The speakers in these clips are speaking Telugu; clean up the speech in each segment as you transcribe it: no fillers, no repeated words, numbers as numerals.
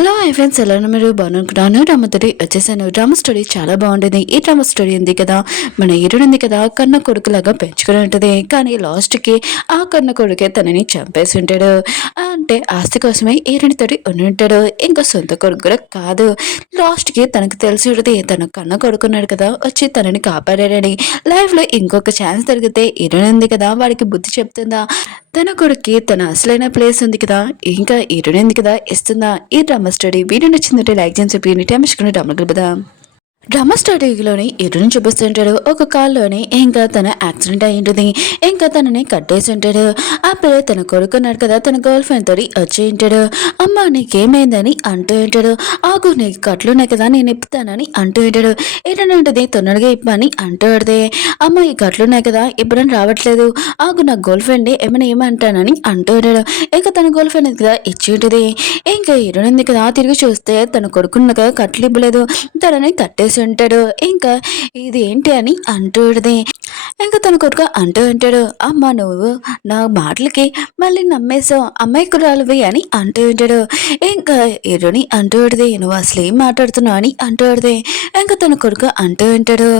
హలో హాయ్ ఫ్రెండ్స్, ఎలా ఉన్నారు? మీరు బాగున్నాను. డ్రామా తోటి వచ్చేసాను. డ్రామా స్టోరీ చాలా బాగుంటుంది. ఈ డ్రామా స్టోరీ ఉంది కదా, మన హీరోయిన్ ఉంది కదా, కన్న కొడుకులాగా పెంచుకుని ఉంటుంది. కానీ లాస్ట్కి ఆ కన్న కొడుకే తనని చంపేసి ఉంటాడు. అంటే ఆస్తి కోసమే హీరోయిన్ తోటి ఉండి ఉంటాడు. ఇంకా సొంత కొడుకు కూడా కాదు. లాస్ట్కి తనకు తెలిసి ఉంటుంది తన కన్న కొడుకున్నాడు కదా, వచ్చి తనని కాపాడాడని. లైఫ్లో ఇంకొక ఛాన్స్ దొరికితే హీరోయిన్ ఉంది కదా, వాడికి బుద్ధి చెప్తుందా? తన కొడుక్కి తన అసలైన ప్లేస్ ఉంది కదా, ఇంకా హీరోయిన్ ఉంది కదా ఇస్తుందా? ఈ డ్రామా స్టోరీ వీడియో నచ్చిందంటే లైక్ చేసి చెప్పి టైం ఇచ్చుకుని డ్రామా గెలుపుదా. డ్రామా స్టార్టింగ్లోని హీరోని చూపిస్తుంటాడు. ఒక కాల్లోని ఇంకా తన యాక్సిడెంట్ అయి ఉంటుంది. ఇంకా తనని కట్టేసి ఉంటాడు. అప్పుడే తన కొడుకున్నాడు కదా, తన గర్ల్ ఫ్రెండ్ తోటి వచ్చి ఉంటాడు. అమ్మ నీకేమైందని అంటూ ఉంటాడు. ఆగు, నీకు కట్లున్నాయి కదా, నేను ఇప్పుతానని అంటూ ఉంటాడు. ఏంటంటే తొందరగా ఇప్పని అంటూ ఉంటుంది. అమ్మ ఈ కట్లున్నాయి కదా, ఇప్పుడని రావట్లేదు, ఆగు నా గర్ల్ ఫ్రెండ్ ఏమైనా ఏమంటానని అంటూ ఉంటాడు. ఇంకా తన గర్ల్ ఫ్రెండ్ కదా ఇచ్చి ఉంటుంది. ఇంకా హీరోయిన్ కదా తిరిగి చూస్తే తన కొడుకున్న కదా కట్లు ఇవ్వలేదు, తనని కట్టేసి ఉంటాడు. ఇంకా ఇది ఏంటి అని అంటూడది. ఇంకా తన కొడుకు అంటూ ఉంటాడు, అమ్మ నువ్వు నా మాటలకి మళ్ళీ నమ్మేశావు, అమ్మాయి కురాలివి అని అంటూ ఉంటాడు. ఇంకా హీరోని అంటూ ఉంటుంది, నువ్వు అసలు ఏం మాట్లాడుతున్నావు అని అంటూ ఉంటుంది. ఇంకా తన కొడుకు అంటూ ఉంటాడు,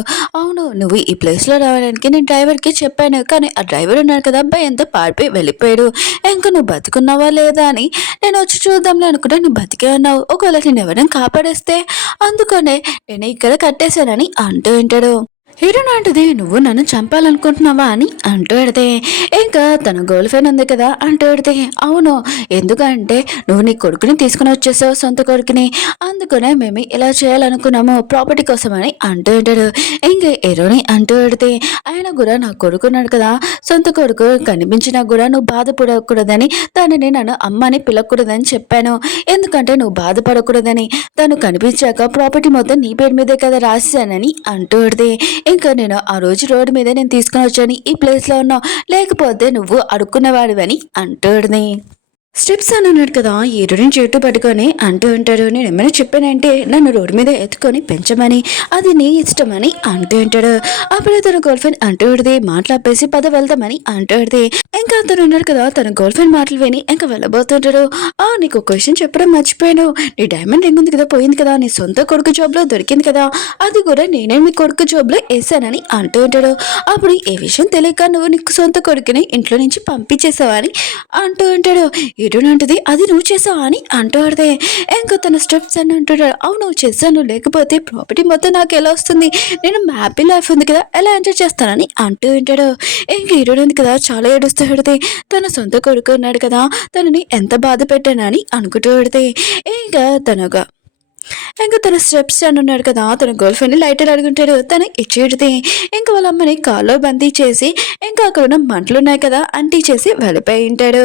అవును నువ్వు ఈ ప్లేస్లో రావడానికి నేను డ్రైవర్కి చెప్పాను, కానీ ఆ డ్రైవర్ ఉన్నాడు కదా అబ్బాయి ఎంతో పారిపోయి వెళ్ళిపోయాడు. ఇంకా నువ్వు బతుకున్నావా లేదా అని నేను వచ్చి చూద్దాంలే అనుకుంటే నువ్వు బతికే ఉన్నావు, ఒకవేళ నేను ఎవరైనా కాపాడేస్తే అందుకనే నేను ఇక్కడ కట్టేశానని అంటూ ఉంటాడు. హీరోయిన్ అంటది, నువ్వు నన్ను చంపాలనుకుంటున్నావా అని అంటూ పెడితే. ఇంకా తన గర్ల్ ఫ్రెండ్ ఉంది కదా అంటూ పెడితే, అవును ఎందుకంటే నువ్వు నీ కొడుకుని తీసుకుని వచ్చేసావు, సొంత కొడుకుని, అందుకనే మేము ఇలా చేయాలనుకున్నాము ప్రాపర్టీ కోసం అని అంటూ ఉంటాడు. ఇంకా హీరోని అంటూ పెడితే, ఆయన కూడా నా కొడుకున్నాడు కదా, సొంత కొడుకు కనిపించినా కూడా నువ్వు బాధపడకూడదని తనని నన్ను అమ్మని పిలకూడదని చెప్పాను, ఎందుకంటే నువ్వు బాధపడకూడదని, తను కనిపించాక ప్రాపర్టీ మొత్తం నీ పేరు మీదే కదా రాశానని అంటూ పెడితే. ఇంకా నేను ఆ రోజు రోడ్డు మీద నేను తీసుకుని వచ్చాను, ఈ ప్లేస్లో ఉన్నావు, లేకపోతే నువ్వు అడుక్కునేవాడివని అంటాడుని. స్టెప్స్ అని ఉన్నాడు కదా, హీరోయిన్ చెట్టు పట్టుకొని అంటూ ఉంటాడు, నేను ఏమైనా చెప్పానంటే నన్ను రోడ్డు మీద ఎత్తుకొని పెంచమని, అది నీ ఇష్టమని అంటూ ఉంటాడు. అప్పుడే తన గర్ల్ ఫ్రెండ్ అంటూ ఉంటుంది, మాట్లాపేసి పద వెళ్దామని అంటూ ఉంటుంది. ఇంకా అతను ఉన్నాడు కదా, తన గర్ల్ ఫ్రెండ్ మాటలు విని ఇంకా వెళ్ళబోతుంటాడు. నీకు ఒక విషయం చెప్పడం మర్చిపోయాను, నీ డైమండ్ రింగ్ ఉంది కదా పోయింది కదా, నీ సొంత కొడుకు జాబ్లో దొరికింది కదా, అది కూడా నేనే మీ కొడుకు జాబ్లో వేసానని అంటూ ఉంటాడు. అప్పుడు ఏ విషయం తెలియక నువ్వు నీకు సొంత కొడుకుని ఇంట్లో నుంచి పంపించేసావని అంటూ ఉంటాడు. ఏడునంటది, అది నువ్వు చేసావా అని అంటూ ఆడితే. ఇంకా తన స్టెప్స్ అని అంటాడు, అవును చేశాను, లేకపోతే ప్రాపర్టీ మొత్తం నాకు ఎలా వస్తుంది, నేను హ్యాపీ లైఫ్ ఉంది కదా ఎలా ఎంజాయ్ చేస్తానని అంటూ ఉంటాడు. ఇంకా హీరోయిన్ ఉంది కదా చాలా ఏడుస్తూ పెడితే, తన సొంత కొడుకు ఉన్నాడు కదా తనని ఎంత బాధ పెట్టానని అనుకుంటూ పెడితే. ఇంకా ఇంకా తన స్టెప్స్ అని ఉన్నాడు కదా, తన గర్ల్ ఫ్రెండ్ని లైటర్ అడుగుంటాడు, తను ఇచ్చేటిది. ఇంకా వాళ్ళ అమ్మని కాల్లో బందీ చేసి ఇంకా అక్కడ ఉన్న మంటలు ఉన్నాయి కదా అంటీ చేసి వెళ్ళిపోయి ఉంటాడు.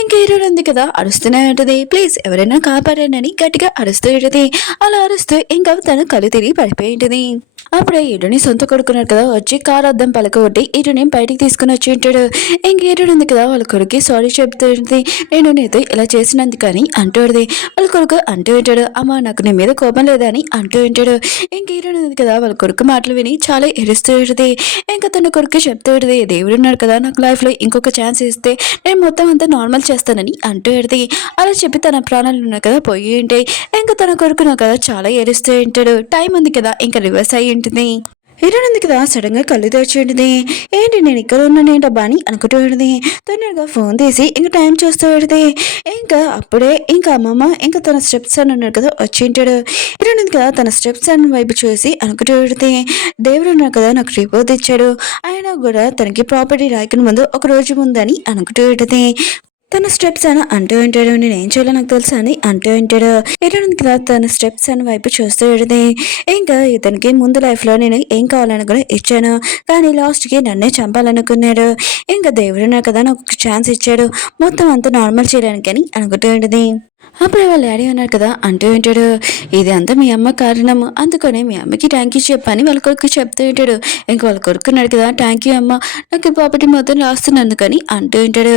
ఇంకా హీరోయిన్ ఉంది కదా అరుస్తూనే ఉంటుంది, ప్లీజ్ ఎవరైనా కాపాడానని గట్టిగా అరుస్తూ ఉంటుంది. అలా అరుస్తూ ఇంకా తను కళ్ళు తిరిగి పడిపోయి ఉంటుంది. అప్పుడే హీరోని సొంత కొడుకున్నాడు కదా వచ్చి కారు అద్దం పలకొట్టి హీరోని బయటికి తీసుకుని వచ్చి ఉంటాడు. ఇంక హీరోయిన్ ఉంది కదా వాళ్ళ కొడుకు సారీ చెప్తుంది, నేను నీతో ఇలా చేసినందుకని అంటూడది. వాళ్ళ కొడుకు అంటూ ఉంటాడు, అమ్మ నాకు నీ మీద కోపం లేదని అంటూ ఉంటాడు. ఇంక హీరోయిన్ ఉంది కదా వాళ్ళ కొడుకు మాటలు విని చాలా ఎరుస్తూ ఉంటుంది. ఇంకా తన కొడుకు చెప్తూ ఉంటుంది, దేవుడు ఉన్నాడు కదా నాకు లైఫ్లో ఇంకొక ఛాన్స్ ఇస్తే నేను మొత్తం అంతా నార్మల్ చేస్తానని అంటూ ఉంటుంది. అలా చెప్పి తన ప్రాణాలు ఉన్నాయి కదా పోయి ఉంటాయి. ఇంకా తన కొడుకున్నా కదా చాలా ఏడుస్తూ ఉంటాడు. టైం ఉంది కదా ఇంకా రివర్స్ అయ్యి ఉంటుంది. హీరోయిన్ ఉంది కదా సడన్ గా కళ్ళు తెరిచి ఉంటుంది. ఏంటి నేను ఇక్కడ ఉన్నానేంటబ్బా అని అనుకుంటూ ఉంటుంది. తొందరగా ఫోన్ తీసి ఇంకా టైం చూస్తూ ఉంటుంది. ఇంకా అప్పుడే ఇంకా అమ్మమ్మ ఇంకా తన స్టెప్స్ అని ఉన్నాడు కదా వచ్చి ఉంటాడు. హీరోయిన్ ఉంది కదా తన స్టెప్స్ అని వైపు చూసి అనుకుంటూ ఉంటుంది, దేవుడు ఉన్నాడు కదా నాకు రిపోర్ట్ ఇచ్చాడు, ఆయన కూడా తనకి ప్రాపర్టీ రాయకుండా ముందు ఒక రోజు ముందని అనుకుంటూ ఉంటుంది. తన స్టెప్స్ అని అంటూ ఉంటాడు, నేను ఏం చేయాలో నాకు తెలుసా అని అంటూ ఉంటాడు. హీరోయిన్ కదా తన స్టెప్స్ అని వైపు చూస్తూ ఉంటుంది. ఇంకా ఇతనికి ముందు లైఫ్లో నేను ఏం కావాలని కూడా ఇచ్చాను, కానీ లాస్ట్కి నన్నే చంపాలనుకున్నాడు. ఇంకా దేవుడు కదా నాకు ఒక ఛాన్స్ ఇచ్చాడు మొత్తం అంతా నార్మల్ చేయడానికి అని అనుకుంటూ ఉంటుంది. అప్పుడే వాళ్ళ డాడీ ఉన్నారు కదా అంటూ ఉంటాడు, ఇది అంతా మీ అమ్మ కారణము, అందుకనే మీ అమ్మకి థ్యాంక్ యూ చెప్పని వాళ్ళ కొడుకు చెప్తూ ఉంటాడు. ఇంకా వాళ్ళ కొడుకున్నాడు కదా థ్యాంక్ యూ అమ్మ నాకు ప్రాపర్టీ మొత్తం రాస్తున్నందుకని అంటూ ఉంటాడు.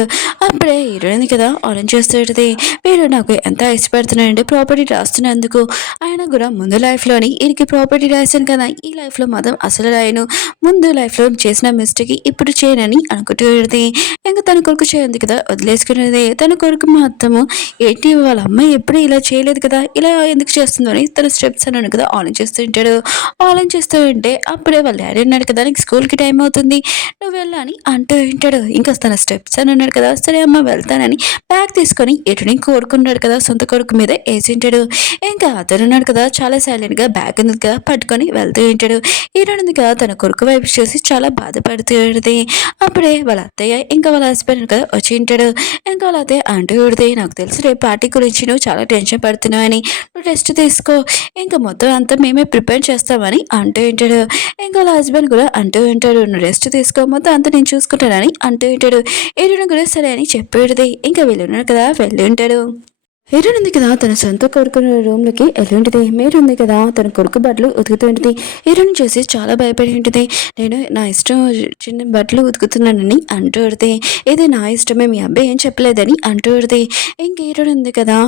అప్పుడే హీరోయిన్ కదా ఆరెంజ్ చేస్తూ ఉంటుంది, మీరు నాకు ఎంత ఇష్టపడుతున్నారంటే ప్రాపర్టీ రాస్తున్నందుకు, ఆయన కూడా ముందు లైఫ్లోని ఈయనకి ప్రాపర్టీ రాశాను కదా, ఈ లైఫ్లో మాత్రం అసలు రాయను, ముందు లైఫ్లో చేసిన మిస్టేక్ ఇప్పుడు చేయనని అనుకుంటూ ఉంటుంది. ఇంకా తన కొడుకు చేయండి కదా వదిలేసుకునేది. తన కొడుకు మాత్రము ఏంటి వాళ్ళ వాళ్ళ అమ్మాయి ఎప్పుడు ఇలా చేయలేదు కదా, ఇలా ఎందుకు చేస్తుందో అని తన స్టెప్స్ అన్నాను కదా ఆలోచిస్తూ ఉంటాడు. ఆలోచిస్తూ ఉంటే అప్పుడే వాళ్ళ డాడీ అన్నాడు కదా, నీకు స్కూల్కి టైం అవుతుంది, నువ్వు వెళ్ళని అంటూ ఉంటాడు. ఇంకా తన స్టెప్స్ అని అన్నాడు కదా, సరే అమ్మ వెళ్తానని బ్యాగ్ తీసుకొని ఎటుని కోరుకున్నాడు కదా, సొంత కొడుకు మీద వేసింటాడు. ఇంకా అతను ఉన్నాడు కదా, చాలా సైలెంట్గా బ్యాగ్ ఎందుకు పట్టుకొని వెళ్తూ ఉంటాడు. ఈరోజుగా తన కొడుకు వైపు చూసి చాలా బాధపడుతూ ఉంటుంది. అప్పుడే వాళ్ళ అత్తయ్య ఇంకా వాళ్ళ హస్బెండ్ కదా వచ్చి ఉంటాడు. ఇంకా వాళ్ళ అత్తయ్య అంటూ ఉంటుంది, నాకు తెలుసు రేపు పార్టీ గురించి నువ్వు చాలా టెన్షన్ పడుతున్నావు అని, నువ్వు రెస్ట్ తీసుకో, ఇంకా మొత్తం అంతా మేమే ప్రిపేర్ చేస్తామని అంటూ ఉంటాడు. ఇంకా వాళ్ళ హస్బెండ్ కూడా అంటూ ఉంటాడు, నువ్వు రెస్ట్ తీసుకో, మొత్తం అంతా నేను చూసుకుంటానని అంటూ ఉంటాడు. ఈరోజు కూడా సరే అని చెప్పేది. ఇంకా వెళ్ళున్నాడు కదా వెళ్ళి ఉంటాడు. హీరోయిన్ ఉంది కదా తన సొంత కొడుకు రూమ్లోకి వెళ్ళి ఉంటుంది. మీరు ఉంది కదా తన కొడుకు బట్టలు ఉతుకుతూ ఉంటుంది. హీరోయిన్ చూసి చాలా భయపడి ఉంటుంది. నేను నా ఇష్టం చిన్న బట్టలు ఉతుకుతున్నానని అంటూ ఉడితే, ఇది నా ఇష్టమే, మీ అబ్బాయి ఏం చెప్పలేదని అంటూ ఉడితే, ఇంక హీరోయిన్ ఉంది కదా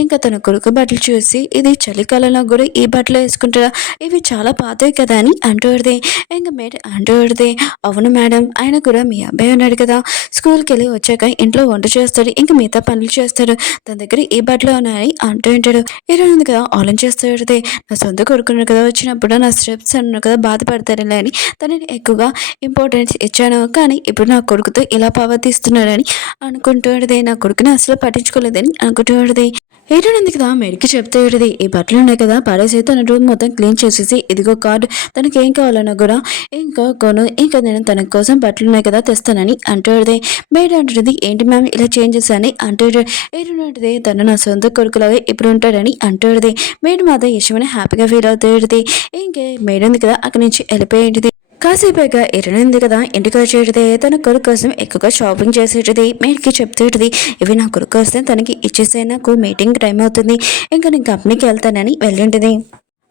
ఇంకా తన కొడుకు బట్టలు చూసి, ఇది చలికాలంలో కూడా ఈ బట్టలు వేసుకుంటారా, ఇవి చాలా పాతవి కదా అని అంటూ ఉడితే, ఇంకా మేడం అంటూ ఉడితే, అవును మేడం, ఆయన కూడా మీ అబ్బాయి ఉన్నాడు కదా, స్కూల్కి వెళ్ళి వచ్చాక ఇంట్లో వంట చేస్తాడు, ఇంకా మిగతా పనులు చేస్తాడు, తన దగ్గర ఈ బట్టలు ఉన్నాయని అంటూ ఉంటాడు. ఈరోజు కదా ఆలోచిస్తూ ఉంటుంది, నా సొంత కొడుకున్నాడు కదా, వచ్చినప్పుడు నా స్టెప్స్ అన్నాడు కదా బాధపడతారులే అని తనని ఎక్కువగా ఇంపార్టెన్స్ ఇచ్చాను, కానీ ఇప్పుడు నా కొడుకుతో ఇలా ప్రవర్తిస్తున్నాడని అనుకుంటూ ఉంటుంది. నా కొడుకుని అసలు పట్టించుకోలేదని అనుకుంటూ ఉంటుంది. ఏడునంది కదా మెడికి చెప్తే ఏడుది, ఈ బట్టలు ఉన్నాయి కదా పారేసి తన రూమ్ మొత్తం క్లీన్ చేసేసి, ఇదిగో కార్డు, తనకి ఏం కావాలన్నా కూడా ఇంకా కొను, ఇంకా నేను తన కోసం బట్టలు ఉన్నాయి కదా తెస్తానని అంటూడదే. మేడం అంటుంది, ఏంటి మ్యామ్ ఇలా చేంజ్ చేశాని అంటూడు. ఏడునంటుంది, తను నా సొంత కొడుకులాగా ఇప్పుడు ఉంటాడని అంటూడది. మేడం మాత్రం యశమని హ్యాపీగా ఫీల్ అవుతూ ఇంకే మేడం ఉంది కదా అక్కడి నుంచి వెళ్ళిపోయింది. కాసేపైగా ఎరనింది కదా ఇంటికి వచ్చేటిది, తన కొడుకు కోసం ఎక్కువగా షాపింగ్ చేసేటిది. మేడ్కి చెప్తేటిది, ఇవి నా కొడుకు వస్తే తనకి ఇచ్చేసే, నాకు మీటింగ్ టైం అవుతుంది, ఇంకా నేను కంపెనీకి వెళ్తానని వెళ్ళింటిది.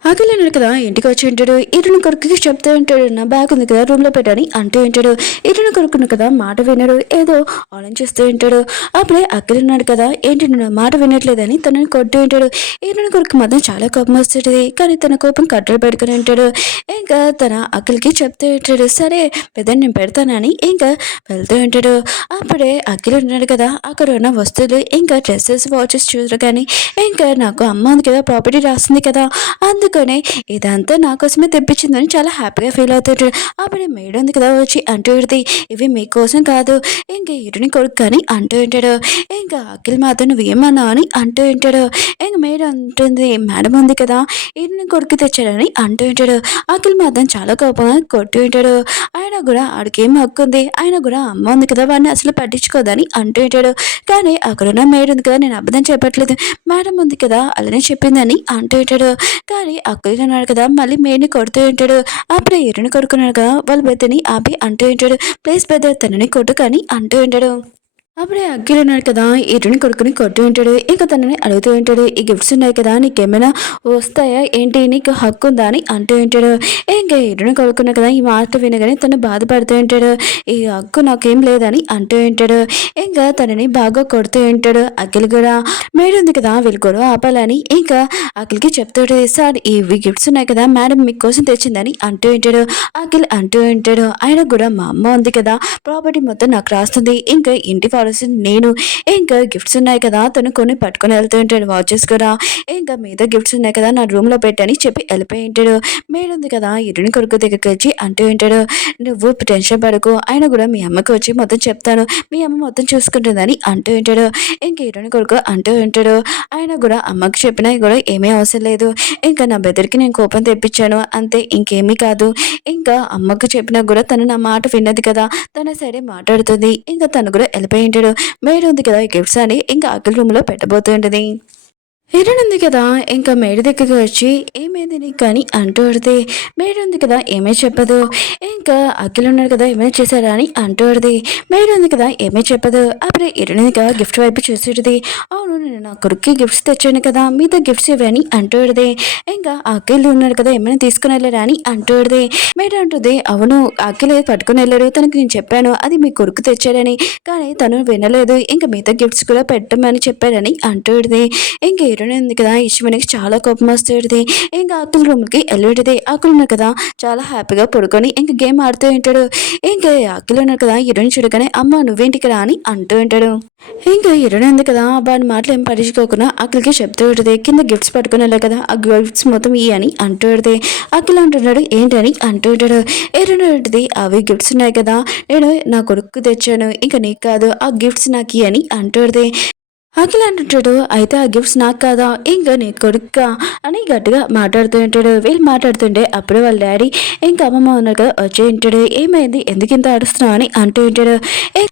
ఆకలినాడు కదా ఇంటికి వచ్చి ఉంటాడు. ఇరుని కొడుకుకి చెప్తూ ఉంటాడు, నా బ్యాగ్ ఉంది కదా రూమ్లో పెట్టని అంటూ ఉంటాడు. ఇరుని కొడుకును కదా మాట వినడు, ఏదో ఆలోచిస్తూ ఉంటాడు. అప్పుడే అక్కలున్నాడు కదా, ఏంటి నువ్వు మాట వినట్లేదని తనని కొడుతూ ఉంటాడు. ఇరుని కొడుకు మాత్రం చాలా కోపం వస్తుంది, కానీ తన కోపం కట్టలు పెట్టుకుని ఉంటాడు. ఇంకా తన అక్కలకి చెప్తూ ఉంటాడు, సరే పెద్దని నేను పెడతానని ఇంకా వెళ్తూ ఉంటాడు. అప్పుడే అక్కలు ఉన్నాడు కదా, అక్కడ ఉన్న వస్తువులు ఇంకా డ్రెస్సెస్ వాచెస్ చూడగానే, ఇంకా నాకు అమ్మ ఉంది కదా ప్రాపర్టీ రాస్తుంది కదా, అందుకనే ఇదంతా నా కోసమే తెప్పించిందని చాలా హ్యాపీగా ఫీల్ అవుతాడు. అప్పుడే మేడం ఉంది కదా వచ్చి అంటూ ఉంటుంది, ఇవి మీకోసం కాదు, ఇంకా ఇటుని కొడుకు కానీ అంటూ ఉంటాడు. ఇంకా అఖిల్ మాత్రం నువ్వు ఏమన్నావు అని అంటూ ఉంటాడు. ఇంకా మేడం అంటుంది, మేడం ఉంది కదా ఇటుని కొడుకు తెచ్చాడని అంటూ ఉంటాడు. అఖిల్ మాత్రం చాలా కోపంగా కొట్టి ఉంటాడు. ఆయన కూడా ఆడికేం హక్కు ఉంది, ఆయన కూడా అమ్మ ఉంది కదా వాడిని అసలు పట్టించుకోదని అంటూ ఉంటాడు. కానీ అక్కడున్న మేడం ఉంది కదా, నేను అబద్ధం చెప్పట్లేదు, మేడం ఉంది కదా అలానే చెప్పిందని అంటూ ఉంటాడు. కానీ అక్కడికి ఉన్నాడు కదా మళ్ళీ మేడ్ని కొడుతూ ఉంటాడు. అప్పుడే ఎరుని కొడుకున్నాడు కదా వాళ్ళ పెద్దని ఆపి అంటూ ఉంటాడు, ప్లీజ్ పెద్ద తనని కొట్టు కానీ అంటూ ఉంటాడు. అప్పుడే అగ్గిలు ఉన్నాడు కదా ఇటుని కొడుకుని కొట్టు ఉంటాడు. ఇంకా తనని అడుగుతూ ఉంటాడు, ఈ గిఫ్ట్స్ ఉన్నాయి కదా నీకేమైనా వస్తాయా ఏంటి, నీకు హక్కు ఉందా అని అంటూ ఉంటాడు. ఇంకా ఇటుని కొడుకున్నాడు కదా ఈ మాట వినగానే తను బాధపడుతూ ఉంటాడు, ఈ హక్కు నాకేం లేదని అంటూ ఉంటాడు. ఇంకా తనని బాగా కొడుతూ ఉంటాడు. అఖిల్ కూడా మేడం ఉంది కదా వీళ్ళు గొడవ ఆపాలని ఇంకా అఖిల్కి చెప్తాడు, సార్ ఇవి గిఫ్ట్స్ ఉన్నాయి కదా మేడం మీకోసం తెచ్చిందని అంటూ ఉంటాడు. అఖిల్ అంటూ ఉంటాడు, ఆయన కూడా మా అమ్మ ఉంది కదా ప్రాపర్టీ మొత్తం నాకు రాస్తుంది, ఇంకా ఇంటి నేను ఇంకా గిఫ్ట్స్ ఉన్నాయి కదా తను కొన్ని పట్టుకొని వెళ్తూ ఉంటాడు, వాచెస్ కూడా ఇంకా మీద గిఫ్ట్స్ ఉన్నాయి కదా నా రూమ్ లో పెట్టని చెప్పి వెళ్ళిపోయి ఉంటాడు. మేడం ఉంది కదా ఇరుని కొడుకు దగ్గరికి వచ్చి అంటూ ఉంటాడు, నువ్వు టెన్షన్ పడకు, ఆయన కూడా మీ అమ్మకి వచ్చి మొత్తం చెప్తాను, మీ అమ్మ మొత్తం చూసుకుంటుందని అంటూ ఉంటాడు. ఇంక ఇరుని కొడుకు అంటూ ఉంటాడు, ఆయన కూడా అమ్మకి చెప్పినా కూడా ఏమీ అవసరం లేదు, ఇంకా నా బెదరికి నేను కోపం తెప్పించాను అంతే, ఇంకేమీ కాదు, ఇంకా అమ్మకు చెప్పినా కూడా తను నా మాట విన్నది కదా, తన సైడే మాట్లాడుతుంది, ఇంకా తను కూడా వెళ్ళిపోయి ఉంటాడు. మేడం ఉంది కదా ఈ గిఫ్ట్స్ అని ఇంకా అఖిల్ రూమ్ లో పెట్టబోతుంటది. హీరోయిన్ ఉంది కదా ఇంకా మేడ దగ్గరికి వచ్చి ఏమైంది నీకు కానీ అంటూ పడితే, మేడ ఉంది కదా ఏమీ చెప్పదు. ఇంకా అఖిల్ ఉన్నాడు కదా ఏమైనా చేశారా అని అంటూ పడితే, మేడ ఉంది కదా ఏమీ చెప్పదు. అప్పుడే హీరోయిన్ కదా గిఫ్ట్ వైపు చూసేది, అవును నేను నా కొడుక్కి గిఫ్ట్స్ తెచ్చాను కదా మీతో గిఫ్ట్స్ ఇవ్వని అంటూ పడితే, ఇంకా అఖిల్ ఉన్నాడు కదా ఏమైనా తీసుకుని వెళ్ళారా అని అంటూ పడితే, మేడ అంటుంది, అవును అఖిల్ పట్టుకుని వెళ్ళాడు, తనకి నేను చెప్పాను అది మీ కొడుకు తెచ్చాడని, కానీ తను వినలేదు, ఇంకా మిగతా గిఫ్ట్స్ కూడా పెట్టమని చెప్పారని అంటూ పడితే, ఇంక ఇరుని ఉంది కదా ఈశ్వనికి చాలా కోపం వస్తుంది. ఇంకా అక్కుల రూమ్కి వెళ్ళేటిది. అక్కులు ఉన్నారు కదా చాలా హ్యాపీగా పడుకొని ఇంకా గేమ్ ఆడుతూ ఉంటాడు. ఇంకా అక్కులు ఉన్నారు కదా ఇరుని చూడగానే అమ్మ నువ్వేంటికి రా అని అంటూ ఉంటాడు. ఇంకా ఇరుని ఉంది కదా వాడి మాటలు ఏం పట్టించుకోకుండా అక్కడికి చెప్తూ ఉంటుంది. కింద గిఫ్ట్స్ పట్టుకుని వెళ్ళా కదా ఆ గిఫ్ట్స్ మొత్తం ఇవి అని అంటూ ఉంటుంది. అఖిల్ అంటున్నాడు ఏంటని అంటూ ఉంటాడు. ఇరుని ఉంటుంది అవి గిఫ్ట్స్ ఉన్నాయి కదా నేను నా కొడుకు తెచ్చాను ఇంకా నీకు కాదు ఆ గిఫ్ట్స్ నాకు అని అంటూ ఉంటుంది. అఖిల్ అంటుంటాడు అయితే ఆ గిఫ్ట్స్ నాకు కాదా ఇంకా నీ కొడుక్క అని గట్టిగా మాట్లాడుతూ ఉంటాడు. వీళ్ళు మాట్లాడుతుంటే అప్పుడే వాళ్ళ డాడీ ఇంకా అమ్మమ్మ ఉన్నారు కదా వచ్చి ఉంటాడు. ఏమైంది ఎందుకు ఇంత ఆడుస్తున్నావు అని అంటూ ఉంటాడు.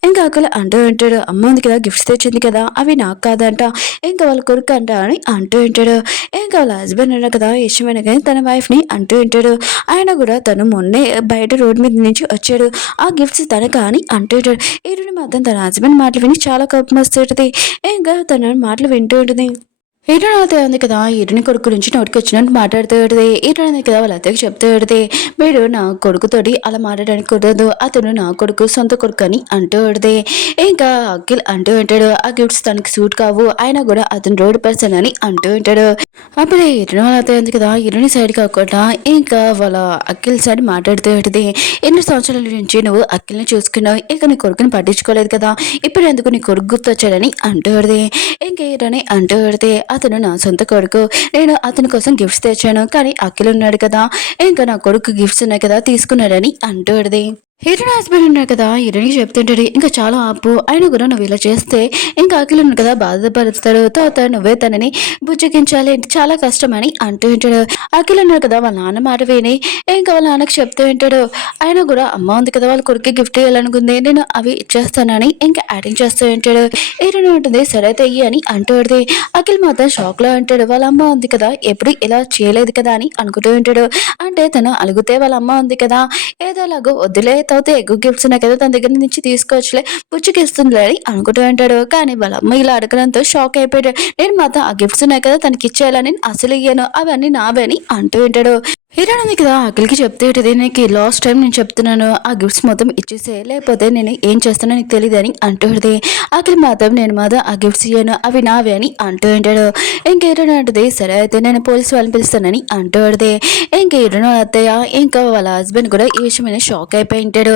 ఇంకా అఖిల్ అంటూ ఉంటాడు అమ్మ ఉంది కదా గిఫ్ట్స్ తెచ్చింది కదా అవి నాకు కాదంట ఇంకా వాళ్ళ కొడుకు అంట అని అంటూ ఉంటాడు. ఇంకా వాళ్ళ హస్బెండ్ ఉన్నారు కదా ఇష్టమైన కానీ తన వైఫ్ని అంటూ ఉంటాడు. ఆయన కూడా తను మొన్నే బయట రోడ్ మీద నుంచి వచ్చాడు ఆ గిఫ్ట్స్ తనక అని అంటూ ఉంటాడు. ఈరుని మాత్రం తన హస్బెండ్ మాటలు విని చాలా కోపం వస్తుంటుంది. ఇంకా తన మాటలు వింటూ ఉంటుంది. ఈటనైతే ఉంది కదా ఈటని కొడుకు గురించి నోటికి వచ్చినట్టు మాట్లాడుతూ ఉంటుంది. ఈటనే కదా వాళ్ళ అత్తకి చెప్తూ ఉంటుంది మీరు నా కొడుకుతోటి అలా మాట్లాడడానికి కుదరదు అతను నా కొడుకు సొంత కొడుకు అని అంటూ ఉంటుంది. ఇంకా అఖిల్ అంటూ ఉంటాడు ఆ గిఫ్ట్స్ తనకి సూట్ కావు అయినా కూడా అతను రోడ్ పర్సన్ అని అంటూ ఉంటాడు. అప్పుడే ఈటన వాళ్ళ అత్తయ్య ఉంది కదా ఈటని సైడ్ కాకుండా ఇంకా వాళ్ళ అఖిల్ సైడ్ మాట్లాడుతూ ఉంటుంది. ఎన్ని సంవత్సరాల నుంచి నువ్వు అఖిల్ని చూసుకున్నావు ఇక నీ కొడుకుని పట్టించుకోలేదు కదా ఇప్పుడు ఎందుకు నీ కొడుకు గుర్తొచ్చాడని అంటూ ఉంటుంది. ఇంకా ఈటని అంటూ పెడితే అతను నా సొంత కొడుకు నేను అతని కోసం గిఫ్ట్స్ తెచ్చాను కానీ అఖిల్ ఉన్నాడు కదా ఇంకా నా కొడుకు గిఫ్ట్స్ ఉన్నాయి కదా తీసుకున్నాడని అంటూ హీరోయిన్ హస్బెండ్ ఉన్నాడు కదా హీరోయిన్కి చెప్తుంటాడు ఇంకా చాలా ఆపు ఆయన కూడా నువ్వు ఇలా చేస్తే ఇంకా అఖిల్ ఉన్నాడు కదా బాధపడతాడు తర్వాత నువ్వే తనని బుజ్జగించాలి చాలా కష్టం అని అంటూ ఉంటాడు. అఖిల్ ఉన్నాడు కదా వాళ్ళ నాన్న మాట విని ఇంకా వాళ్ళ నాన్నకి చెప్తూ ఉంటాడు. ఆయన కూడా అమ్మ ఉంది కదా వాళ్ళ కొడుకు గిఫ్ట్ ఇవ్వాలనుకుంది నేను అవి ఇచ్చేస్తానని ఇంకా యాక్టింగ్ చేస్తూ ఉంటాడు. హీరోయిన్ ఉంటుంది సరే తెయ్యి అని అంటూ ఉంటుంది. అఖిల్ మాత్రం షాక్ లో ఉంటాడు వాళ్ళ అమ్మ ఉంది కదా ఎప్పుడు ఇలా చేయలేదు కదా అని అనుకుంటూ ఉంటాడు. అంటే తను అలుగుతే వాళ్ళ అమ్మ ఉంది కదా ఏదోలాగో వద్దులే తర్వాత ఎగ్గు గిఫ్ట్స్ ఉన్నాయి కదా తన దగ్గర నుంచి తీసుకోవచ్చులే పుచ్చుకిస్తుందిలే అని అనుకుంటూ ఉంటాడు. కానీ వాళ్ళ అమ్మ ఇలా అడగడంతో షాక్ అయిపోయాడు. నేను మాత్రం ఆ గిఫ్ట్స్ ఉన్నాయి కదా తనకి ఇచ్చేయాలని అసలు ఇయ్యాను అవన్నీ నావే అని అంటూ ఉంటాడు. హీరోయిన్ ఉంది కదా అఖిల్కి చెప్తే నీకు లాస్ట్ టైం నేను చెప్తున్నాను ఆ గిఫ్ట్స్ మొత్తం ఇచ్చేసే లేకపోతే నేను ఏం చేస్తానో నీకు తెలియదు అని అంటూ ఉంటుంది. అఖిల్ మాత్రం నేను మాత్రం ఆ గిఫ్ట్స్ ఇయ్యాను అవి నావే అని అంటూ ఉంటాడు. ఇంక హీరోయిన్ అంటుంది సరే అయితే నేను పోలీసు వాళ్ళని పిలుస్తానని అంటూ ఉంటుంది. ఇంక హీరోయిన్ అత్తయ్య ఇంకా వాళ్ళ హస్బెండ్ కూడా ఈ విషయమైన షాక్ అయిపోయి ఉంటాడు.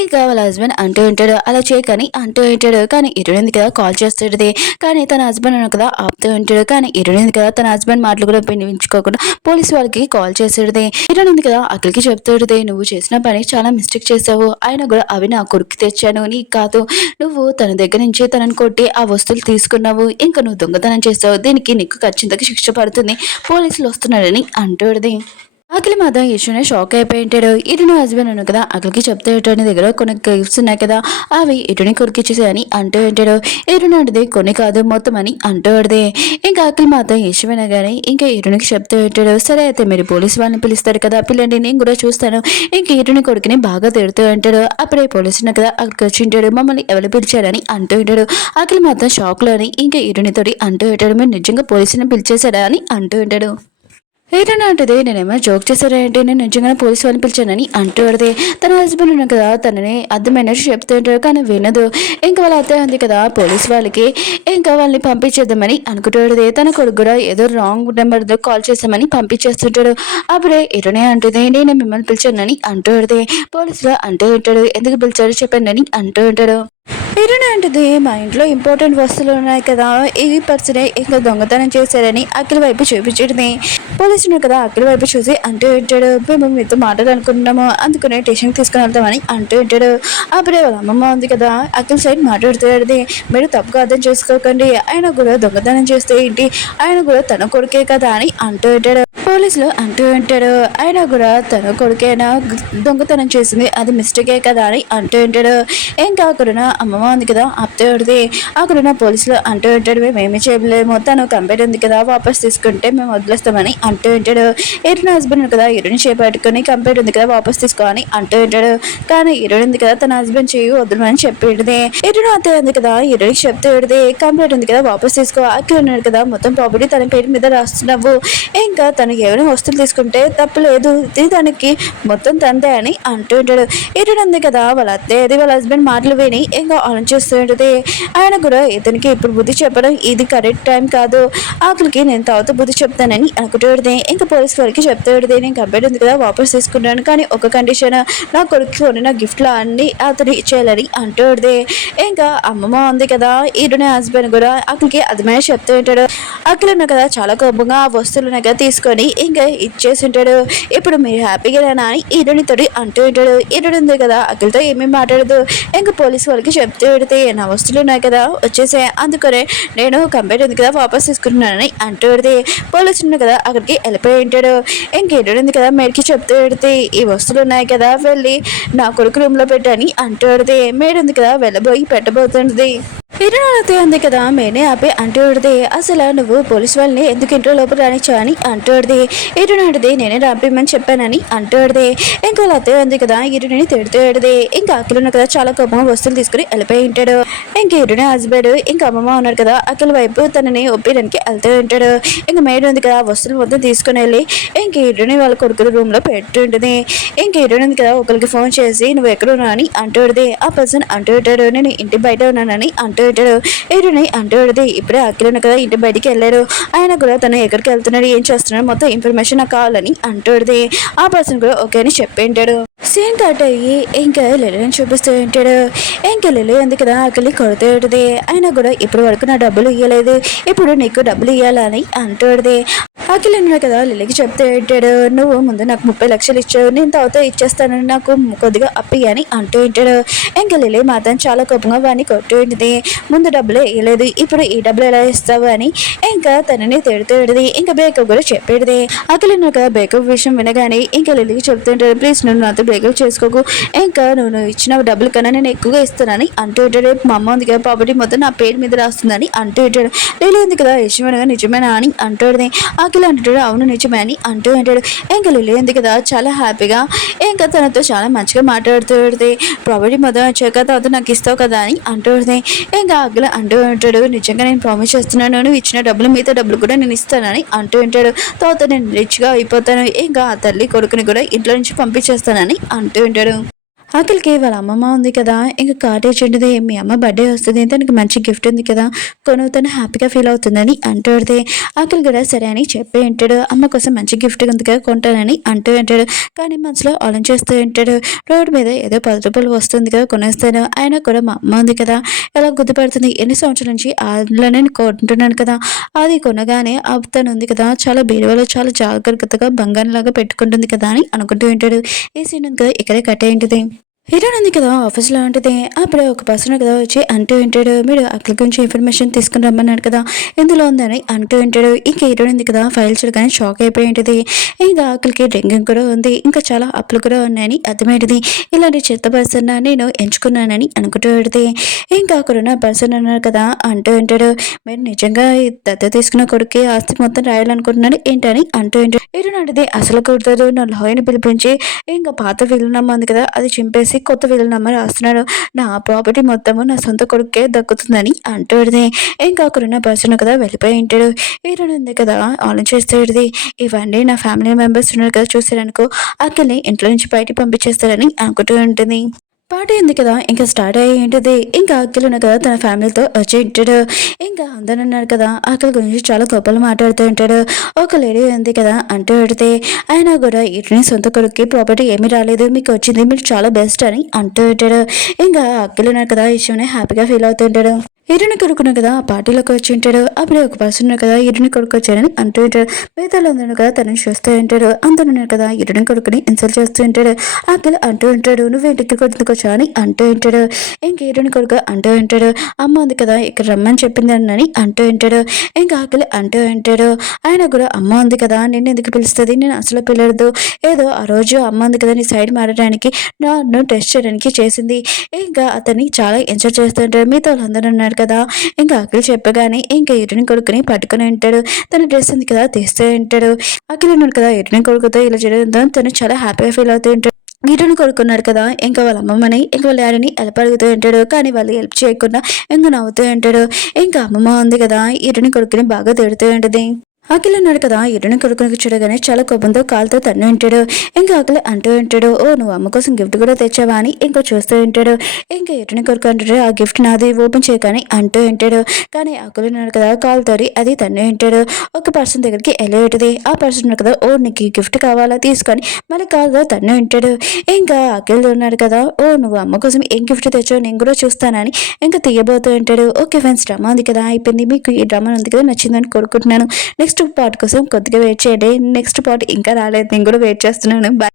ఇంకా వాళ్ళ హస్బెండ్ అంటూ ఉంటాడు అలా చేయకని అంటూ ఉంటాడు. కానీ హీరోయిన్ కదా కాల్ చేస్తుంటుంది. కానీ తన హస్బెండ్ కదా ఆపుతూ ఉంటాడు. కానీ హీరోయిన్ కదా తన హస్బెండ్ మాటలు కూడా వినిపించుకోకుండా పోలీసు వాళ్ళకి కాల్ చేస్తాడు. హీరోయిన్ ఉంది కదా అఖిల్కి చెప్తాడు నువ్వు చేసిన పని చాలా మిస్టేక్ చేసావు ఆయన కూడా అవి నా కొడుకు తెచ్చాను నీకు కాదు నువ్వు తన దగ్గర నుంచి తనని కొట్టి ఆ వస్తువులు తీసుకున్నావు ఇంకా నువ్వు దొంగతనం చేసావు దీనికి నీకు ఖచ్చితంగా శిక్ష పడుతుంది పోలీసులు వస్తున్నాడని అంటూడది. అఖిల్ మాత్రం ఈశ్వనే షాక్ అయిపోయి ఉంటాడు. ఇటు హస్బెండ్ ఉన్నాడు కదా అఖిల్కి చెప్తే నీ దగ్గర కొన్ని గిఫ్ట్స్ ఉన్నాయి కదా అవి ఇటుని కొరికిచ్చేసాయని అంటూ ఉంటాడు. ఇటునంటిది కొన్ని కాదు మొత్తం అని అంటూ ఉంటుంది. ఇంకా అఖిల్ మాత్రం ఈశ్వరైనా కానీ ఇంకా ఇటునికి చెప్తూ ఉంటాడు సరే అయితే మీరు పోలీసు వాళ్ళని పిలుస్తారు కదా పిల్లండి నేను కూడా చూస్తాను ఇంక ఇటుని కొడుకుని బాగా తిడుతూ ఉంటాడు. అప్పుడే పోలీసు కదా అక్కడికి వచ్చి ఉంటాడు మమ్మల్ని ఎవరు పిలిచారని అంటూ ఉంటాడు. అఖిల్ మాత్రం షాక్లోని ఇంకా ఇటునితోటి అంటూ ఉంటాడు మీరు నిజంగా పోలీసుని పిలిచేశాడా అని అంటూ ఉంటాడు. ఏంటంటే అంటది నేనేమో జోక్ చేశారేంటి నేను నిజంగానే పోలీసు వాళ్ళని పిలిచానని అంటూ పడితే తన హస్బెండ్ ఉన్నాడు కదా తనని అర్థమైనట్టు చెప్తుంటాడు కానీ వినదు. ఇంకా వాళ్ళ అత్తయ్య ఉంది కదా పోలీసు వాళ్ళకి ఇంకా వాళ్ళని పంపించేద్దామని అనుకుంటాడు. తన కొడుకు కూడా ఏదో రాంగ్ నెంబర్ కాల్ చేసామని పంపించేస్తుంటాడు. అప్పుడే ఇటునే అంటుంది నేను మిమ్మల్ని పిలిచానని అంటూ పడితే పోలీసులు అంటూ ఉంటాడు ఎందుకు పిలిచాడు చెప్పండి అని అంటూ ఉంటాడు. ఇరుని అంటది మా ఇంట్లో ఇంపార్టెంట్ వస్తువులు ఉన్నాయి కదా ఈ పర్సనే ఇంకా దొంగతనం చేశారని అఖిల్ వైపు చూపించడమే పోలీసులు కదా అఖిల్ వైపు చూసి అంటూ ఉంటాడు మేము మీతో మాట్లాడాలనుకుంటున్నాము అందుకనే స్టేషన్కి తీసుకుని వెళ్తామని అంటూ ఉంటాడు. అప్పుడే వాళ్ళ అమ్మమ్మ ఉంది కదా అఖిల్ సైడ్ మాట్లాడుతాడు మీరు తప్పుగా అర్థం చేసుకోకండి ఆయన కూడా దొంగతనం చేస్తే ఏంటి ఆయన కూడా తన కొడుకే కదా అని అంటూ ఉంటాడు. పోలీసులు అంటూ ఉంటాడు ఆయన కూడా తన కొడుకేనా దొంగతనం చేసింది అది మిస్టేకే కదా అని అంటూ ఉంటాడు. ఇంకా అక్కడున్న అమ్మమ్మ ఉంది కదా అప్తేడిది అక్కడున్న పోలీసులు అంటూ ఉంటాడు మేమేమి చేయలేము తను కంప్లైంట్ ఉంది కదా వాపస్ తీసుకుంటే మేము వదిలేస్తామని అంటూ ఉంటాడు. ఇరుని హస్బెండ్ కదా ఇరుని చేపట్టుకుని కంప్లైంట్ ఉంది కదా వాపస్ తీసుకో అని అంటూ ఉంటాడు. కానీ ఇరుడు ఉంది కదా తన హస్బెండ్ చేయి వదలమని చెప్పేది. ఇరుడు అత్తయ్య ఉంది కదా ఇరుడికి చెప్తేడిది కంప్లైంట్ ఉంది కదా వాపస్ తీసుకో అక్కడ ఉన్నాడు కదా మొత్తం ప్రాపర్టీ తన పేరు మీద రాస్తున్నావు ఇంకా తను ఎవరైనా వస్తువులు తీసుకుంటే తప్పు లేదు, ఇది దానికి మొత్తం తందే అని అంటూ ఉంటాడు. ఇటునుంది కదా వాళ్ళ అత్తయ్యది వాళ్ళ హస్బెండ్ మాటలు విని ఇంకా ఆలోచిస్తూ ఉంటుంది. ఆయన కూడా ఇతనికి ఇప్పుడు బుద్ధి చెప్పడం ఇది కరెక్ట్ టైం కాదు, ఆకలికి నేను తర్వాత బుద్ధి చెప్తానని అనుకుంటూ ఉంటుంది. ఇంకా పోలీస్ వారికి చెప్తూ ఉంటుంది, నేను కంప్లైంట్ ఉంది కదా వాపస్ తీసుకుంటాను, కానీ ఒక కండిషన్, నా కొడుకు కొనిన గిఫ్ట్లు అన్ని అతను ఇచ్చేయాలని అంటూ ఉంటుంది. ఇంకా అమ్మమ్మ ఉంది కదా ఈడునే హస్బెండ్ కూడా అక్కడికి అదమైన చెప్తూ ఉంటాడు. అక్కడ ఉన్న కదా చాలా కోపంగా ఆ వస్తువులు కదా తీసుకొని ఇంకా ఇచ్చేసి ఉంటాడు. ఇప్పుడు మీరు హ్యాపీగా అని ఈడునితోటి అంటూ ఉంటాడు. ఈడుని ఉంది కదా అక్కడితో ఏమీ మాట్లాడదు. ఇంకా పోలీసు వాళ్ళకి చెప్తూ పెడితే నా వస్తువులు ఉన్నాయి కదా వచ్చేసే, అందుకనే నేను కంప్లైంట్ ఉంది కదా వాపస్ తీసుకుంటున్నానని అంటూ పెడితే పోలీసులు కదా అక్కడికి వెళ్ళిపోయి ఉంటాడు. ఇంకేంటి కదా మేడికి చెప్తూ పెడితే ఈ వస్తువులు ఉన్నాయి కదా వెళ్ళి నా కొడుకు రూమ్ లో పెట్టని అంటూ పెడితే మేడ్ ఉంది కదా వెళ్ళబోయి పెట్టబోతుంది. ఇరునాలతో ఉంది కదా మేనే ఆపి అంటూ పెడితే అసలు నువ్వు పోలీసు వాళ్ళని ఎందుకు ఇంట్లో లోపల రానిచ్చా అని అంటూ పెడితే ఇరునాడిది నేనే రాపిమ్మని చెప్పానని అంటూ పెడితే ఇంకో లతో ఉంది కదా ఇరుని తిడుతూ పెడితే ఇంకా అక్కలు ఉన్న కదా చాలా కోపంగా వస్తువులు తీసుకుని వెళ్ళిపోయి ఉంటాడు. ఇంక ఇరునే హస్బెండ్ ఇంకా అమ్మమ్మ ఉన్నారు కదా అక్కల వైపు తనని ఒప్పిడానికి వెళ్తూ ఉంటాడు. ఇంకా మేడ్ ఉంది కదా వస్తువులు మొత్తం తీసుకుని వెళ్ళి ఇంక ఇరుని వాళ్ళ కొడుకుల రూమ్ లో పెట్టి ఉంటుంది. ఇంక ఇరుని ఉంది కదా ఒకరికి ఫోన్ చేసి నువ్వు ఎక్కడ ఉన్నా అని అంటూ పెడితే ఆ పర్సన్ అంటూ ఉంటాడు నేను ఇంటి బయట ఉన్నానని అంటూ ఉంటాడు. ఏడుని అంటూ పెడితే ఇప్పుడే అఖిల్ కదా ఇంటి బయటికి వెళ్ళారు, ఆయన కూడా తను ఎక్కడికి వెళ్తున్నాడు ఏం చేస్తున్నాడు మొత్తం ఇన్ఫర్మేషన్ నాకు కావాలని అంటూ పెడితే ఆ పర్సన్ కూడా ఓకే అని చెప్పి సీన్ కట్ అయ్యి ఇంకా లిలీని చూపిస్తూ ఉంటాడు. ఇంకా లిలీ ఉంది కదా అఖిల్ కొడుతూ ఉంటుంది. ఆయన కూడా ఇప్పటి వరకు నా డబ్బులు ఇవ్వలేదు, ఇప్పుడు నీకు డబ్బులు ఇవ్వాలని అంటూ ఉంటుంది. అఖిల్ ఉన్నాడు కదా లిలీకి చెప్తూ ఉంటాడు, నువ్వు ముందు నాకు 30 లక్షలు ఇచ్చావు, నేను తర్వాత ఇచ్చేస్తాను, నాకు కొద్దిగా అప్పి అని అంటూ ఉంటాడు. ఇంకా లిలీ మాత్రం చాలా కోపంగా వాడిని కొట్టు ఉంటుంది. ముందు డబ్బులు ఇవ్వలేదు, ఇప్పుడు ఈ డబ్బులు ఎలా ఇస్తావు అని ఇంకా తనని తిడుతూ ఉంటుంది. ఇంకా బ్రేకప్ కూడా చెప్పేది. అఖిల్ ఉన్నాడు కదా బ్రేకప్ విషయం వినగానే ఇంకా లిలీకి చెప్తుంటాడు, ప్లీజ్ నువ్వు నాతో బ్రేకప్ చేసుకోకు, ఇంకా నువ్వు ఇచ్చిన డబ్బులు కన్నా నేను ఎక్కువగా ఇస్తానని అంటూ ఉంటాడు. మా అమ్మ ఉంది కదా ప్రాపర్టీ మొత్తం నా పేరు మీద రాస్తుందని అంటూ ఉంటాడు. లిలీ ఉంది కదా ఇష్టమేనా నిజమేనా అని అంటుంది. అఖిల్ అంటాడు అవును నిజమే అని అంటూ ఉంటాడు. ఇంకా లిలీ ఉంది కదా చాలా హ్యాపీగా ఇంకా తనతో చాలా మంచిగా మాట్లాడుతూ ఉంటుంది. ప్రాపర్టీ మొత్తం వచ్చాక తర్వాత నాకు ఇస్తావు కదా అని అంటూ ఉంటుంది. ఇంకా అఖిల్ అంటూ ఉంటాడు, నిజంగా నేను ప్రామిస్ చేస్తున్నాను నువ్వు ఇచ్చిన డబ్బులు మిగతా డబ్బులు కూడా నేను ఇస్తానని అంటూ ఉంటాడు. తర్వాత నేను రిచ్గా అయిపోతాను, ఇంకా ఆ తల్లి కొడుకుని కూడా ఇంట్లో నుంచి పంపించేస్తానని అంటూ ఉంటాడు. అఖిల్కి వాళ్ళ అమ్మమ్మ ఉంది కదా ఇంకా కాటేజ్ ఉంటుంది, మీ అమ్మ బర్త్డే వస్తుంది తనకి మంచి గిఫ్ట్ ఉంది కదా కొను తను హ్యాపీగా ఫీల్ అవుతుందని అంటూ పెడితే అఖిల్ కూడా సరే అని చెప్పి ఉంటాడు. అమ్మ కోసం మంచి గిఫ్ట్ ఉంది కదా కొంటానని అంటూ ఉంటాడు. కానీ మనసులో ఆలోచిస్తూ ఉంటాడు, రోడ్డు మీద ఏదో 10 రూపాయలు వస్తుంది కదా కొనేస్తాను, అయినా కూడా మా అమ్మ ఉంది కదా ఎలా గుర్తుపడుతుంది, ఎన్ని సంవత్సరాల నుంచి అందులోనే కొంటున్నాను కదా, అది కొనగానే తను ఉంది కదా చాలా బీరువాలో చాలా జాగ్రత్తగా బంగారంలాగా పెట్టుకుంటుంది కదా అని అనుకుంటూ ఉంటాడు. ఈ సీన్ కదా ఇక్కడే కట్ అయింటుంది. హీరోయిన్ ఉంది కదా ఆఫీస్లో ఉంటుంది. అప్పుడే ఒక పర్సన్ కదా వచ్చి అంటూ ఉంటాడు, మీరు అక్కడి గురించి ఇన్ఫర్మేషన్ తీసుకుని రమ్మన్నాడు కదా ఎందులో ఉందని అంటూ ఉంటాడు. ఇంకా హీరోయిన్ ఉంది కదా ఫైల్ చూడగానే షాక్ అయిపోయి ఉంటుంది. ఇంకా అక్కడికి డ్రింకింగ్ కూడా ఉంది, ఇంకా చాలా అప్పులు కూడా ఉన్నాయని అర్థమైంది. ఇలాంటి చెత్త పర్సన్ నేను ఎంచుకున్నానని అనుకుంటూ పెడితే ఇంకా అక్కడున్న పర్సన్ అన్నారు కదా అంటూ ఉంటాడు, మీరు నిజంగా దత్త తీసుకున్న కొడుకు ఆస్తి మొత్తం రాయాలనుకుంటున్నాడు ఏంటని అంటూ ఉంటాడు. హీరోయిన్ అంటే అసలు కుడతాడు, నా లాయర్ని పిలిపించి ఇంకా పాత వీలునామా ఉంది కదా అది చింపేసి కొత్త వీలునామా రాస్తున్నాడు, నా ప్రాపర్టీ మొత్తము నా సొంత కొడుకే దక్కుతుందని అంటూడిది. ఇంకా అక్కడున్న పర్సన్ కదా వెళ్ళిపోయి ఉంటాడు. హీరోయిన్ ఉంది కదా ఆలోచిస్తేది, ఇవన్నీ నా ఫ్యామిలీ మెంబర్స్ ఉన్నారు కదా చూసారనుకో అక్కల్ని ఇంట్లో నుంచి బయటికి పంపించేస్తారని అనుకుంటూ ఉంటుంది. పార్టీ ఉంది కదా ఇంకా స్టార్ట్ అయ్యి ఉంటుంది. ఇంకా అఖిల్ ఉన్న కదా తన ఫ్యామిలీతో వచ్చి ఉంటాడు. ఇంకా అందరూ ఉన్నారు కదా అఖిల్ గురించి చాలా గొప్పలు మాట్లాడుతూ ఉంటాడు. ఒక లేడీ ఉంది కదా అంటూ పెడితే ఆయన కూడా ఇటుని సొంత కొడుక్కి ప్రాపర్టీ ఏమీ రాలేదు, మీకు వచ్చింది మీరు చాలా బెస్ట్ అని అంటూ ఉంటాడు. ఇంకా అఖిల్ ఉన్నారు కదా ఈ విషయంలో హ్యాపీగా ఫీల్ అవుతూ ఉంటాడు. ఇరుని కొడుకును కదా ఆ పార్టీలోకి వచ్చి ఉంటాడు. అప్పుడే ఒక పర్సన్ కదా ఇరుని కొడుకు వచ్చాడని అంటూ ఉంటాడు. మిగతాలో అందరూ కదా తనని చూస్తూ ఉంటాడు. అందరూ కదా ఇరుని కొడుకుని ఇన్సల్ట్ చేస్తూ ఉంటాడు. అఖిల్ అంటూ ఉంటాడు, నువ్వు ఇంటికి కొడుకు వచ్చా అని అంటూ ఉంటాడు. ఇంక ఇరుని కొడుకు అంటూ ఉంటాడు, అమ్మ ఉంది కదా ఇక్కడ రమ్మని చెప్పింది అని అంటూ ఉంటాడు. ఇంకా అఖిల్ అంటూ ఉంటాడు, ఆయన కూడా అమ్మ ఉంది కదా నిన్ను ఎందుకు పిలుస్తుంది, నేను అసలు పిల్లదు, ఏదో ఆ రోజు అమ్మ ఉంది కదా నీ సైడ్ మారడానికి నన్ను టెస్ట్ చేయడానికి చేసింది. ఇంకా అతన్ని చాలా ఎంజాయ్ చేస్తూ ఉంటాడు. మీతో అందరూ ఉన్నారు కదా. ఇంకా అఖిల్ చెప్పగానే ఇంకా ఇరుని కొడుకుని పట్టుకుని ఉంటాడు. తన డ్రెస్ ఉంది కదా తీస్తూ ఉంటాడు. అఖిల్ ఉన్నాడు కదా ఇరుని కొడుకుతో ఇలా చేయడం తను చాలా హ్యాపీగా ఫీల్ అవుతూ ఉంటాడు. గిటను కొడుకున్నాడు కదా ఇంకా వాళ్ళ అమ్మమ్మని ఇంకా వాళ్ళ డాడీని హెల్ప్ అడుగుతూ ఉంటాడు. కానీ వాళ్ళు హెల్ప్ చేయకుండా ఇంకా నవ్వుతూ ఉంటాడు. ఇంకా అమ్మమ్మ ఉంది కదా ఇరుని కొడుకుని బాగా తిడుతూ ఉంటుంది. అఖిల్ ఉన్నాడు కదా ఇరుని కొడుకునికి చూడగానే చాలా కోపంతో కాలుతో తన్ను ఉంటాడు. ఇంకా అఖిల్ అంటూ ఉంటాడు, ఓ నువ్వు అమ్మ కోసం గిఫ్ట్ కూడా తెచ్చావా అని ఇంకో చూస్తూ ఉంటాడు. ఇంకా ఇరుని కొడుకు అంటాడు, ఆ గిఫ్ట్ నాది ఓపెన్ చేయకని అంటూ ఉంటాడు. కానీ అఖిల్ ఉన్నాడు కదా కాలుతోటి అది తన్ను ఉంటాడు. ఒక పర్సన్ దగ్గరికి వెళ్ళి ఉంటుంది. ఆ పర్సన్ ఉన్నాడు కదా, ఓ నీకు ఈ గిఫ్ట్ కావాలా తీసుకొని మళ్ళీ కాలుతో తన్ను ఉంటాడు. ఇంకా అఖిల్ ఉన్నాడు కదా, ఓ నువ్వు అమ్మ కోసం ఏం గిఫ్ట్ తెచ్చావు నేను కూడా చూస్తానని ఇంకా తీయబోతూ ఉంటాడు. ఓకే ఫ్రెండ్స్, డ్రామా ఉంది కదా అయిపోయింది. మీకు ఈ డ్రామా ఉంది కదా నచ్చిందని కోరుకుంటున్నాను. నెక్స్ట్ పార్ట్ కోసం కొద్దిగా వెయిట్ చేయండి. నెక్స్ట్ పార్ట్ ఇంకా రాలేదు, నేను కూడా వెయిట్ చేస్తున్నాను.